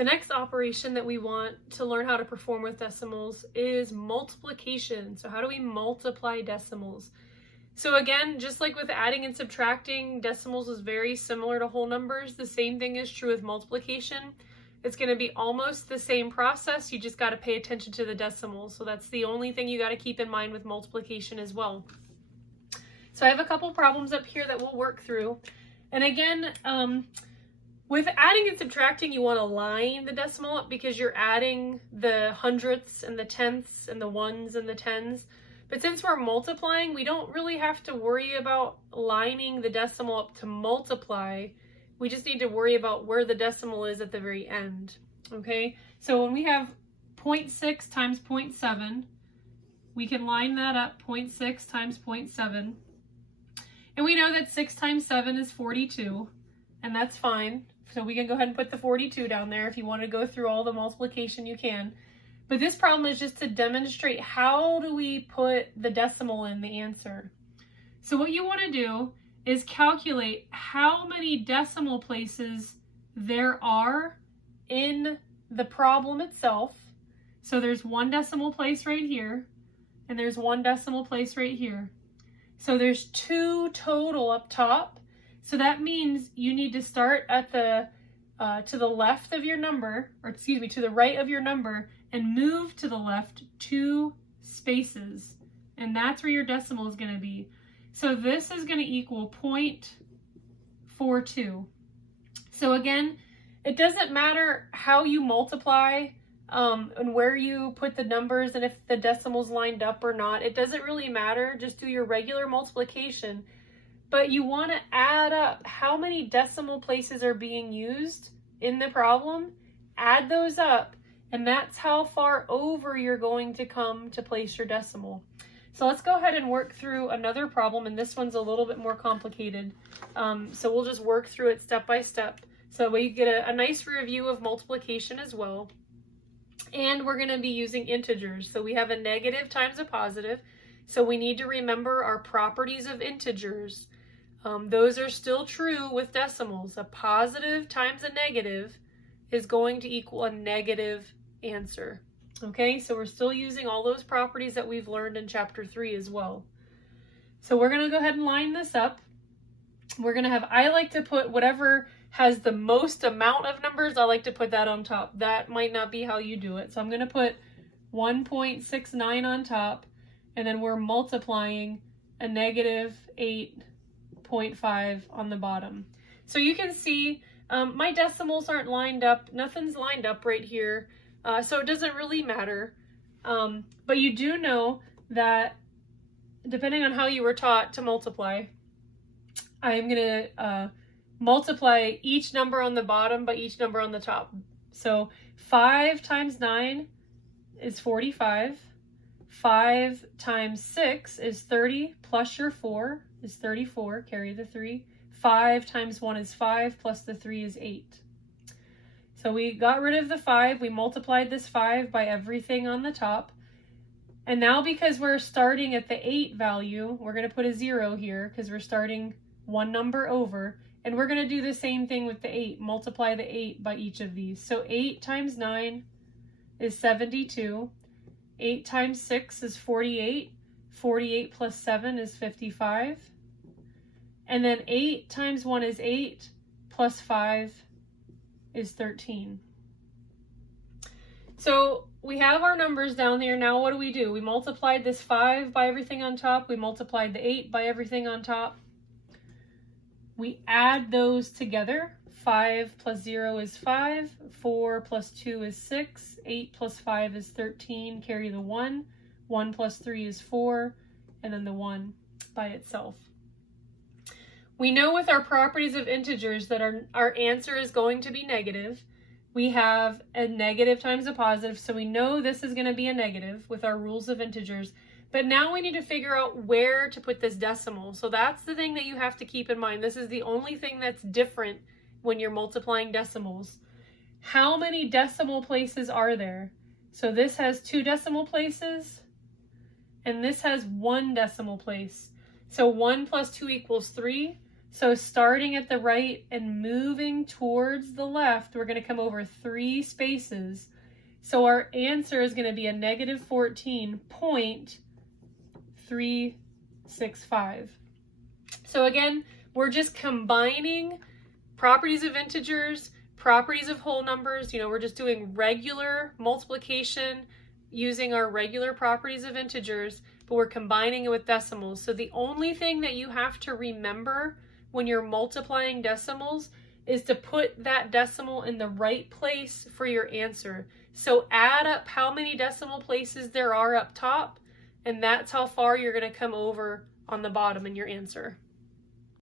The next operation that we want to learn how to perform with decimals is multiplication. So how do we multiply decimals? So again, just like with adding and subtracting, decimals is very similar to whole numbers. The same thing is true with multiplication. It's going to be almost the same process. You just got to pay attention to the decimals. So that's the only thing you got to keep in mind with multiplication as well. So I have a couple problems up here that we'll work through. And again, with adding and subtracting, you want to line the decimal up because you're adding the hundredths and the tenths and the ones and the tens. But since we're multiplying, we don't really have to worry about lining the decimal up to multiply. We just need to worry about where the decimal is at the very end. Okay, so when we have 0.6 times 0.7, we can line that up 0.6 times 0.7. And we know that 6 times 7 is 42, and that's fine. So we can go ahead and put the 42 down there. If you want to go through all the multiplication, you can. But this problem is just to demonstrate how do we put the decimal in the answer. So what you want to do is calculate how many decimal places there are in the problem itself. So there's one decimal place right here, and there's one decimal place right here. So there's two total up top. So that means you need to start at the to the left of your number, or excuse me, to the right of your number, and move to the left 2 spaces. And that's where your decimal is going to be. So this is going to equal 0.42. So again, it doesn't matter how you multiply and where you put the numbers and if the decimals lined up or not. It doesn't really matter. Just do your regular multiplication. But you want to add up how many decimal places are being used in the problem. Add those up, and that's how far over you're going to come to place your decimal. So let's go ahead and work through another problem, and this one's a little bit more complicated. So we'll just work through it step by step. So we get a nice review of multiplication as well. And we're going to be using integers. So we have a negative times a positive. So we need to remember our properties of integers. Those are still true with decimals. A positive times a negative is going to equal a negative answer. Okay, so we're still using all those properties that we've learned in chapter 3 as well. So we're going to go ahead and line this up. We're going to have, I like to put whatever has the most amount of numbers, I like to put that on top. That might not be how you do it. So I'm going to put 1.69 on top, and then we're multiplying a negative 8.5 on the bottom. So you can see my decimals aren't lined up. Nothing's lined up right here. So it doesn't really matter. But you do know that depending on how you were taught to multiply, I'm going to multiply each number on the bottom by each number on the top. So 5 times 9 is 45. 5 times 6 is 30, plus your 4 is 34, carry the 3. 5 times 1 is 5, plus the 3 is 8. So we got rid of the 5, we multiplied this 5 by everything on the top. And now because we're starting at the 8 value, we're going to put a 0 here because we're starting one number over. And we're going to do the same thing with the 8, multiply the 8 by each of these. So 8 times 9 is 72. 8 times 6 is 48. 48 plus 7 is 55. And then 8 times 1 is 8, plus 5 is 13. So we have our numbers down there. Now what do? We multiplied this 5 by everything on top. We multiplied the 8 by everything on top. We add those together. 5 plus 0 is 5. 4 plus 2 is 6. 8 plus 5 is 13. Carry the 1. 1 plus 3 is 4. And then the 1 by itself. We know with our properties of integers that our answer is going to be negative. We have a negative times a positive, so we know this is going to be a negative with our rules of integers. But now we need to figure out where to put this decimal. So that's the thing that you have to keep in mind. This is the only thing that's different when you're multiplying decimals. How many decimal places are there? So this has 2 decimal places, and this has 1 decimal place. So 1 plus 2 equals 3. So starting at the right and moving towards the left, we're going to come over 3 spaces. So our answer is going to be a negative 14.365. So again, we're just combining properties of integers, properties of whole numbers. We're just doing regular multiplication using our regular properties of integers, but we're combining it with decimals. So the only thing that you have to remember when you're multiplying decimals is to put that decimal in the right place for your answer. So add up how many decimal places there are up top, and that's how far you're going to come over on the bottom in your answer.